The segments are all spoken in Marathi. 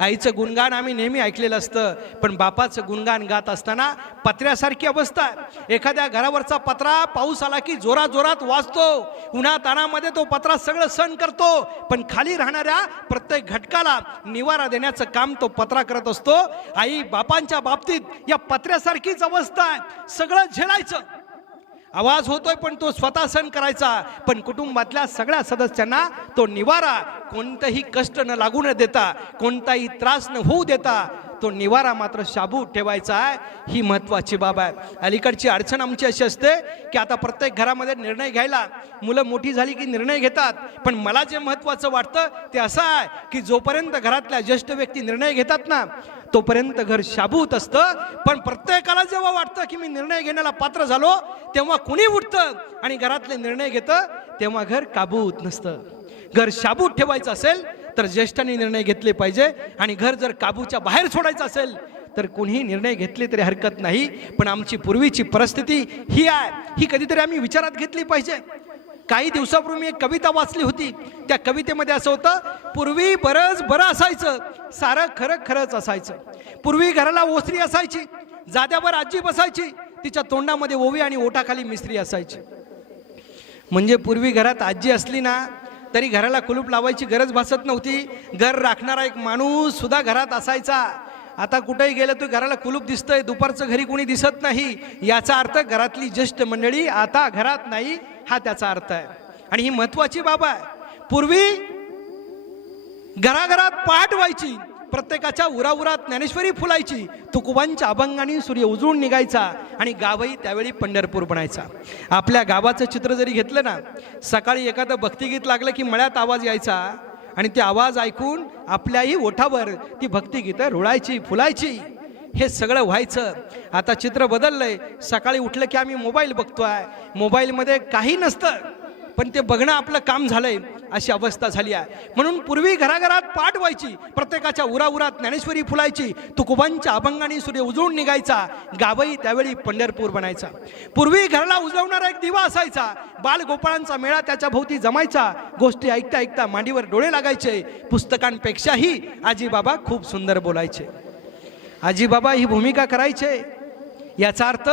आईचं गुणगान आम्ही नेहमी ऐकलेलं असतं पण बापाचं गुणगान गात असताना पत्र्यासारखी अवस्था. आहे. एखाद्या घरावरचा पत्रा पाऊस आला की जोरा जोरात वाजतो. उन्हा तानामध्ये तो पत्रा सगळं सण करतो पण खाली राहणाऱ्या प्रत्येक घटकाला निवारा देण्याचं काम तो पत्रा करत असतो. आई बापांच्या बाबतीत या पत्र्यासारखीच अवस्था आहे. सगळं झेलायचं. आवाज होतोय पण तो स्वतः सण करायचा. पण कुटुंबातल्या सगळ्या सदस्यांना तो निवारा कोणतंही कष्ट न लागू न देता कोणताही त्रास न होऊ देता तो निवारा मात्र शाबू ठेवायचा आहे. ही महत्वाची बाब आहे. अलीकडची अडचण आमची अशी असते की आता प्रत्येक घरामध्ये निर्णय घ्यायला मुलं मोठी झाली की निर्णय घेतात. पण मला जे महत्वाचं वाटतं ते असं आहे की जोपर्यंत घरातल्या ज्येष्ठ व्यक्ती निर्णय घेतात ना तोपर्यंत घर शाबूत असतं. पण प्रत्येकाला जेव्हा वाटतं की मी निर्णय घेण्याला पात्र झालो तेव्हा कुणी उठतं आणि घरातले निर्णय घेतं तेव्हा घर काबूत नसतं. घर शाबूत ठेवायचं असेल तर ज्येष्ठांनी निर्णय घेतले पाहिजे. आणि घर जर काबूच्या बाहेर सोडायचं असेल तर कोणीही निर्णय घेतले तरी हरकत नाही. पण आमची पूर्वीची परिस्थिती ही आहे. ही कधीतरी आम्ही विचारात घेतली पाहिजे. काही दिवसापूर्वी मी एक कविता वाचली होती. त्या कवितेमध्ये असं होतं पूर्वी बरंच बरं असायचं सारं खरं खरंच असायचं. पूर्वी घराला ओसरी असायची जाद्यावर आजी बसायची तिच्या तोंडामध्ये ओवी आणि ओठाखाली मिस्त्री असायची. म्हणजे पूर्वी घरात आजी असली ना तरी घराला कुलूप लावायची गरज भासत नव्हती. घर राखणारा एक माणूस सुद्धा घरात असायचा. आता कुठेही गेलं तर घराला कुलूप दिसतंय. दुपारचं घरी कोणी दिसत नाही. याचा अर्थ घरातली ज्येष्ठ मंडळी आता घरात नाही हा त्याचा अर्थ आहे. आणि ही महत्वाची बाब आहे. पूर्वी घराघरात पहाट व्हायची. प्रत्येकाच्या उराउरात ज्ञानेश्वरी फुलायची. तुकोबांच्या अभंगाने सूर्य उजळून निघायचा आणि गावही त्यावेळी पंढरपूर बनायचा. आपल्या गावाचं चित्र जरी घेतलं ना सकाळी एखादं भक्तिगीत लागलं की मळ्यात आवाज यायचा आणि ते आवाज ऐकून आपल्याही ओठावर ती भक्तिगीतं रुळायची फुलायची. हे सगळं व्हायचं. आता चित्र बदललंय. सकाळी उठलं की आम्ही मोबाईल बघतोय. मोबाईलमध्ये काही नसतं. पण ते बघणं आपलं काम झालंय अशी अवस्था झाली आहे. म्हणून पूर्वी घराघरात पाठ व्हायची प्रत्येकाच्या उराउरात ज्ञानेश्वरी फुलायची तुकोबांच्या अभंगाने सूर्य उजळून निघायचा गावही त्यावेळी पंढरपूर बनायचा. पूर्वी घराला उजळवणारा एक दिवा असायचा बालगोपाळांचा मेळा त्याच्या भोवती जमायचा गोष्टी ऐकता ऐकता मांडीवर डोळे लागायचे पुस्तकांपेक्षाही आजीबाबा खूप सुंदर बोलायचे. आजीबाबा ही भूमिका करायचे. याचा अर्थ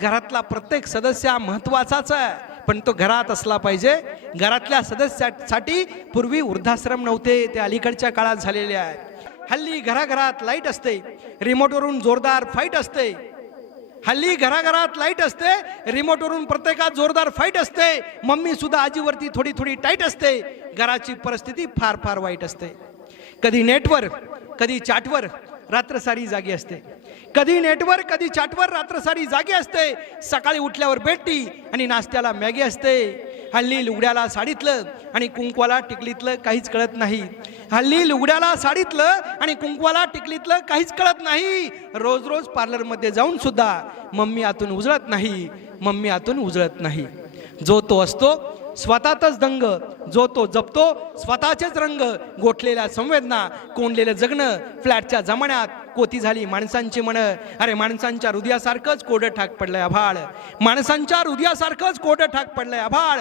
घरातला प्रत्येक सदस्य हा महत्वाचाच आहे. पण तो घरात असला पाहिजे. घरातल्या सदस्यासाठी पूर्वी वृद्धाश्रम नव्हते ते अलीकडच्या काळात झालेले आहे हल्ली घराघरात लाइट असते रिमोटवरून जोरदार फाईट असते. हल्ली घराघरात लाइट असते रिमोटवरून प्रत्येकात जोरदार फाईट असते. मम्मी सुद्धा आजीवरती थोडी थोडी टाईट असते. घराची परिस्थिती फार फार वाईट असते. कधी नेटवर कधी चाटवर रात्रसारी जागी असते. कधी नेटवर कधी चाटवर रात्रसारी जागी असते. सकाळी उठल्यावर भेटती आणि नाश्त्याला मॅगी असते. हल्ली लुगड्याला साडीतलं आणि कुंकवाला टिकलीतलं काहीच कळत नाही. हल्ली लुगड्याला साडीतलं आणि कुंकवाला टिकलीतलं काहीच कळत नाही. रोज रोज पार्लरमध्ये जाऊन सुद्धा मम्मी आतून उजळत नाही. मम्मी आतून उजळत नाही. जो तो असतो स्वतःतच दंग जो तो जपतो स्वतःचेच रंग गोठलेल्या संवेदना कोंडलेलं जगणं फ्लॅटच्या जमान्यात कोती झाली माणसांची मन. अरे माणसांच्या हृदयासारखंच कोडं ठाक पडलंय आभाळ. माणसांच्या हृदयासारखंच कोडं ठाक पडलंय आभाळ.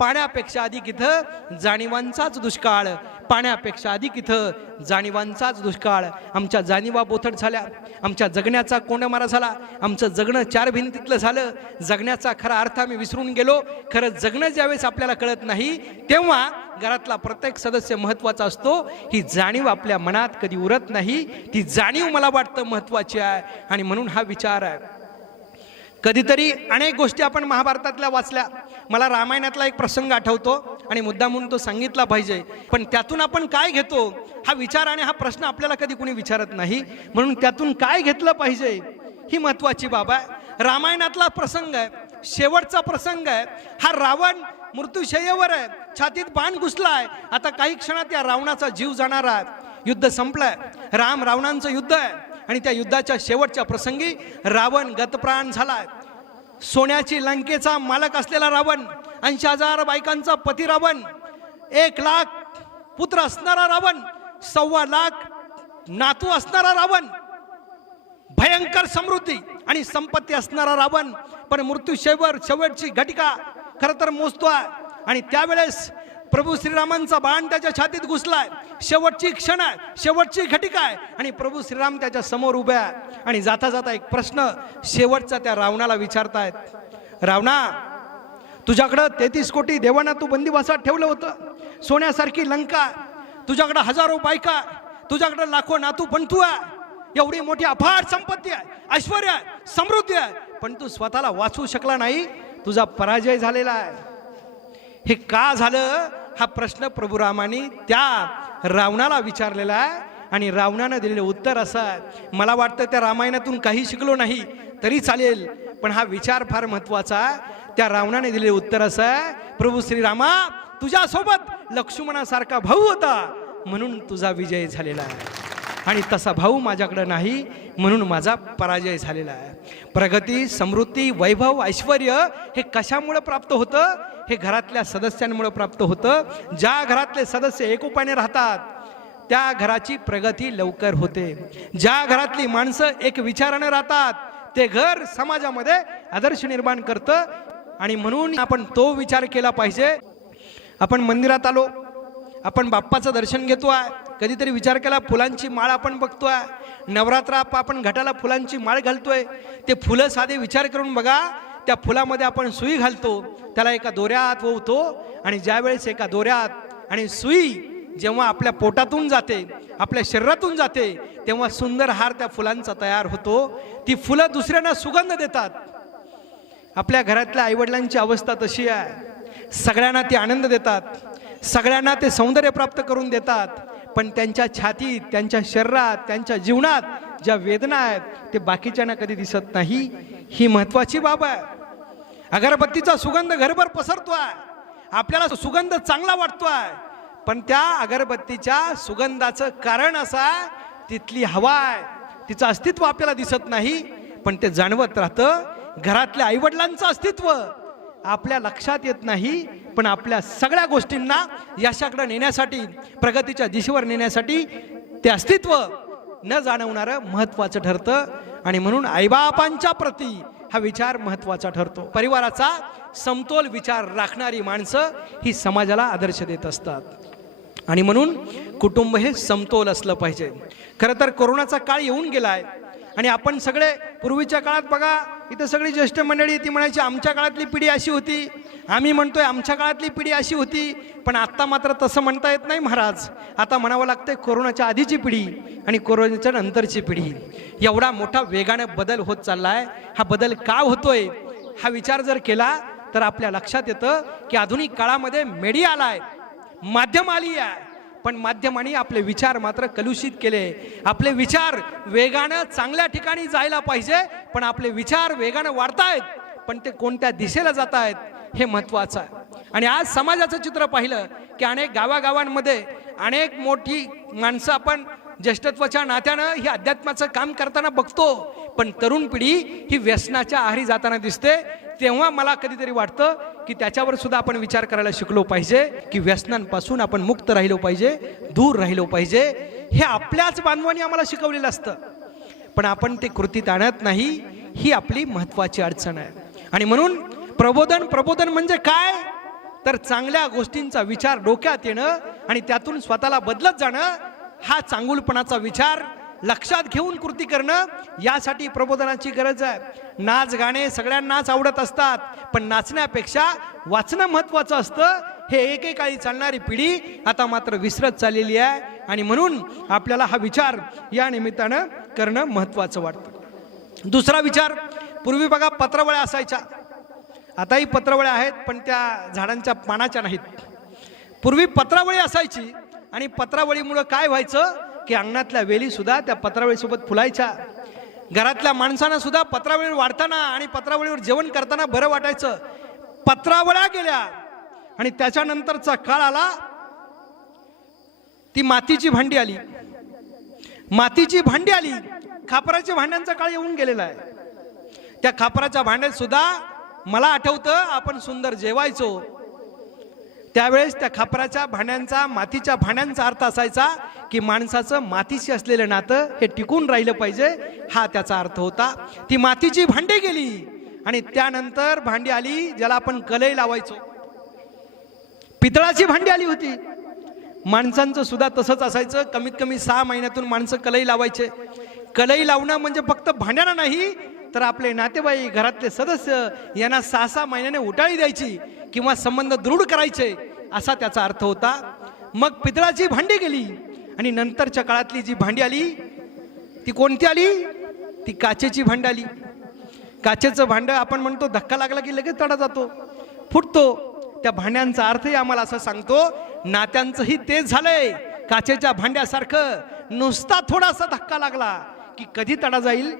पाण्यापेक्षा अधिक इथं जाणीवांचाच दुष्काळ. पाण्यापेक्षा अधिक इथं जाणीवांचाच दुष्काळ. आमच्या जाणीवा बोथट झाल्या. आमच्या जगण्याचा कोंडमारा झाला. आमचं जगणं चार भिंतीतलं झालं. जगण्याचा खरा अर्थ आम्ही विसरून गेलो. खरं जगणं ज्यावेळेस आपल्याला कळत नाही तेव्हा घरातला प्रत्येक सदस्य महत्त्वाचा असतो. ही जाणीव आपल्या मनात कधी उरत नाही. ती जाणीव मला वाटतं महत्त्वाची आहे. आणि म्हणून हा विचार आहे. कधीतरी अनेक गोष्टी आपण महाभारतातल्या वाचल्या. मला रामायणातला एक प्रसंग आठवतो आणि मुद्दा म्हणून तो सांगितला पाहिजे. पण त्यातून आपण काय घेतो? हा विचार आणि हा प्रश्न आपल्याला कधी कुणी विचारत नाही. म्हणून त्यातून काय घेतलं पाहिजे? ही महत्वाची बाब आहे. रामायणातला प्रसंग आहे. शेवटचा प्रसंग आहे. हा रावण मृत्यूशय्येवर आहे. छातीत बाण घुसला आहे आता काही क्षणात या रावणाचा जीव जाणार आहे. युद्ध संपलंय. राम रावणांचं युद्ध आहे. आणि त्या युद्धाच्या शेवटच्या प्रसंगी रावण गतप्राण झाला. सोन्याची लंकेचा मालक असलेला रावण ऐंशी हजार बायकांचा पती रावण एक लाख पुत्र असणारा रावण सव्वा लाख नातू असणारा रावण भयंकर समृद्धी आणि संपत्ती असणारा रावण. पण मृत्यू शेवर शेवटची घटिका खरं तर मोजतो आहे. आणि त्यावेळेस प्रभू श्रीरामांचा बाण त्याच्या छातीत घुसलाय. शेवटची क्षण आहे शेवटची घटिका आहे. आणि प्रभू श्रीराम त्याच्यासमोर उभे आहे. आणि जाता जाता एक प्रश्न शेवटचा त्या रावणाला विचारतायत. रावणा तुझ्याकडं तेहतीस कोटी देवांना तू बंदिवासात ठेवलं होतं. सोन्यासारखी लंका तुझ्याकडं हजारो बायका तुझ्याकडं लाखो नातू पण तू आहे. एवढी मोठी अफाट संपत्ती आहे. ऐश्वर आहे. समृद्धी आहे. पण तू स्वतःला वाचवू शकला नाही. तुझा पराजय झालेला आहे. हे का झालं? हा प्रश्न प्रभू रामाने त्या रावणाला विचारलेला आहे. आणि रावणानं दिलेलं उत्तर असं आहे. मला वाटतं त्या रामायणातून काही शिकलो नाही तरी चालेल. पण हा विचार फार महत्त्वाचा आहे. त्या रावणाने दिलेलं उत्तर असं आहे प्रभू श्रीरामा तुझ्यासोबत लक्ष्मणासारखा भाऊ होता. म्हणून तुझा विजय झालेला आहे. आणि तसा भाऊ माझ्याकडं नाही म्हणून माझा पराजय झालेला आहे. प्रगती समृद्धी वैभव ऐश्वर हे कशामुळे प्राप्त होतं? हे घरातल्या सदस्यांमुळे प्राप्त होतं. ज्या घरातले सदस्य एकोपाने राहतात त्या घराची प्रगती लवकर होते. ज्या घरातली माणसं एक विचाराने राहतात ते घर समाजामध्ये आदर्श निर्माण करतं आणि म्हणून आपण तो विचार केला पाहिजे. आपण मंदिरात आलो आपण बाप्पाचं दर्शन घेतो आहे. कधीतरी विचार केला फुलांची माळ आपण बघतो नवरात्र आप- आपण घटाला फुलांची माळ घालतोय. ते फुलं साधे विचार करून बघा त्या फुलामध्ये आपण सुई घालतो त्याला एका दोऱ्यात ओवतो आणि ज्यावेळेस एका दोऱ्यात आणि सुई जेव्हा आपल्या पोटातून जाते आपल्या शरीरातून जाते तेव्हा सुंदर हार त्या फुलांचा तयार होतो. ती फुलं दुसऱ्यांना सुगंध देतात. आपल्या घरातल्या आईवडिलांची अवस्था तशी आहे. सगळ्यांना ते आनंद देतात. सगळ्यांना ते सौंदर्य प्राप्त करून देतात. पण त्यांच्या छातीत त्यांच्या शरीरात त्यांच्या जीवनात ज्या वेदना आहेत ते बाकीच्यांना कधी दिसत नाही. ही महत्वाची बाब आहे. अगरबत्तीचा सुगंध घरभर पसरतो आहे आपल्याला सुगंध चांगला वाटतो आहे पण त्या अगरबत्तीच्या सुगंधाचं कारण असं आहे तिथली हवा आहे. तिचं अस्तित्व आपल्याला दिसत नाही. पण ते जाणवत राहतं घरातल्या आईवडिलांचं अस्तित्व. आपल्या लक्षात येत नाही पण आपल्या सगळ्या गोष्टींना यशाकडे नेण्यासाठी प्रगतीच्या दिशेवर नेण्यासाठी ते अस्तित्व न जाणवणारं महत्त्वाचं ठरतं. आणि म्हणून आईबापांच्या प्रती हा विचार महत्त्वाचा ठरतो. परिवाराचा समतोल विचार राखणारी माणसं ही समाजाला आदर्श देत असतात. आणि म्हणून कुटुंब हे समतोल असलं पाहिजे. खरं तर कोरोनाचा काळ येऊन गेला आहे आणि आपण सगळे पूर्वीच्या काळात बघा इथं सगळी ज्येष्ठ मंडळी ती म्हणायची आमच्या काळातली पिढी अशी होती. आम्ही म्हणतोय आमच्या काळातली पिढी अशी होती. पण आत्ता मात्र तसं म्हणता येत नाही महाराज. आता म्हणावं लागतंय कोरोनाच्या आधीची पिढी आणि कोरोनाच्या नंतरची पिढी. एवढा मोठा वेगानं बदल होत चाललाय. हा बदल का होतोय? हा विचार जर केला तर आपल्या लक्षात येतं की आधुनिक काळामध्ये मीडिया आलाय माध्यम आली आहे पण माध्यमांनी आपले विचार मात्र कलुषित केले. आपले विचार वेगानं चांगल्या ठिकाणी जायला पाहिजे पण आपले विचार वेगानं वाढतायत पण ते कोणत्या दिशेला जात आहेत हे महत्त्वाचं आहे. आणि आज समाजाचं चित्र पाहिलं की अनेक गावागावांमध्ये अनेक मोठी माणसं आपण ज्येष्ठत्वाच्या नात्यानं ही अध्यात्माचं काम करताना बघतो पण तरुण पिढी ही व्यसनाच्या आहारी जाताना दिसते. तेव्हा मला कधीतरी वाटतं की त्याच्यावर सुद्धा आपण विचार करायला शिकलो पाहिजे की व्यसनांपासून आपण मुक्त राहिलो पाहिजे दूर राहिलो पाहिजे हे आपल्याच बांधवांनी आम्हाला शिकवलेलं असतं. पण आपण ते कृतीत आणत नाही ही आपली महत्वाची अडचण आहे. आणि म्हणून प्रबोधन प्रबोधन म्हणजे काय? तर चांगल्या गोष्टींचा विचार डोक्यात येणं आणि त्यातून स्वतःला बदलत जाणं हा चांगुलपणाचा विचार लक्षात घेऊन कृती करणं यासाठी प्रबोधनाची गरज आहे. नाच गाणे सगळ्यांनाच आवडत असतात पण नाचण्यापेक्षा वाचणं महत्त्वाचं असतं. हे एकेकाळी चालणारी पिढी आता मात्र विसरत चाललेली आहे आणि म्हणून आपल्याला हा विचार या निमित्तानं करणं महत्त्वाचं वाटतं. दुसरा विचार पूर्वी बघा पत्रवळ्या असायच्या. आताही पत्रवळ्या आहेत पण त्या झाडांच्या पानाच्या नाहीत. पूर्वी पत्रावळी असायची आणि पत्रावळीमुळं काय व्हायचं? की अंगणातल्या वेली सुद्धा त्या पत्रावळीसोबत फुलायच्या. घरातल्या माणसांना सुद्धा पत्रावळीवर वाढताना आणि पत्रावळीवर जेवण करताना बरं वाटायचं. पत्रावळ्या गेल्या. आणि त्याच्यानंतरचा काळ आला. ती मातीची भांडी आली. मातीची भांडी आली. खापराच्या भांड्यांचा काळ येऊन गेलेला आहे. त्या खापराच्या भांड्यात सुद्धा मला आठवतं आपण सुंदर जेवायचो. त्यावेळेस त्या खापराच्या भांड्यांचा मातीच्या भांड्यांचा अर्थ असायचा की माणसाचं मातीशी असलेलं नातं हे टिकून राहिलं पाहिजे हा त्याचा अर्थ होता. ती मातीची भांडी गेली आणि त्यानंतर भांडी आली ज्याला आपण कलई लावायचो. पितळाची भांडी आली होती. माणसांचं सुद्धा तसंच असायचं. कमीत कमी सहा महिन्यातून माणसं कलई लावायचे. कलई लावणं म्हणजे फक्त भांड्याला नाही तर आपले नातेवाईक घरातले सदस्य यांना सहा सहा महिन्याने उटाळी द्यायची किंवा संबंध दृढ करायचे. असा त्याचा अर्थ होता मग पितळाची भांडी गेली आणि नंतरच्या काळातली जी भांडी आली ती कोणती आली? ती काचेची भांडी आली. काचेचं भांडं आपण म्हणतो धक्का लागला की लगेच तडा जातो. फुटतो. त्या भांड्यांचा अर्थही आम्हाला असं सांगतो नात्यांचंही तेच झालंय. काचेच्या भांड्यासारखं नुसता थोडासा धक्का लागला की कधी तडा जाईल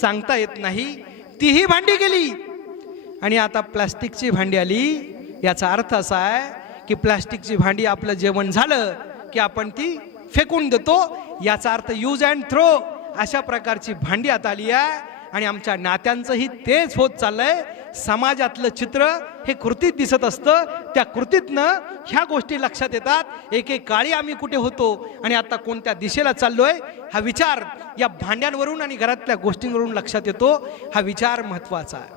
सांगता येत नाही. तीही भांडी गेली आणि आता प्लॅस्टिकची भांडी आली. याचा अर्थ असा आहे की प्लास्टिकची भांडी आपलं जेवण झालं की आपण ती फेकून देतो. याचा अर्थ यूज अँड थ्रो अशा प्रकारची भांडी आता आली आहे. आणि आमच्या नात्यांचंही तेच होत चाललंय. समाजातलं चित्र हे कृतीत दिसत असतं. त्या कृतीतनं ह्या गोष्टी लक्षात येतात. एक एक काळी आम्ही कुठे होतो आणि आता कोणत्या दिशेला चाललोय हा विचार या भांड्यांवरून आणि घरातल्या गोष्टींवरून लक्षात येतो. हा विचार महत्त्वाचा आहे.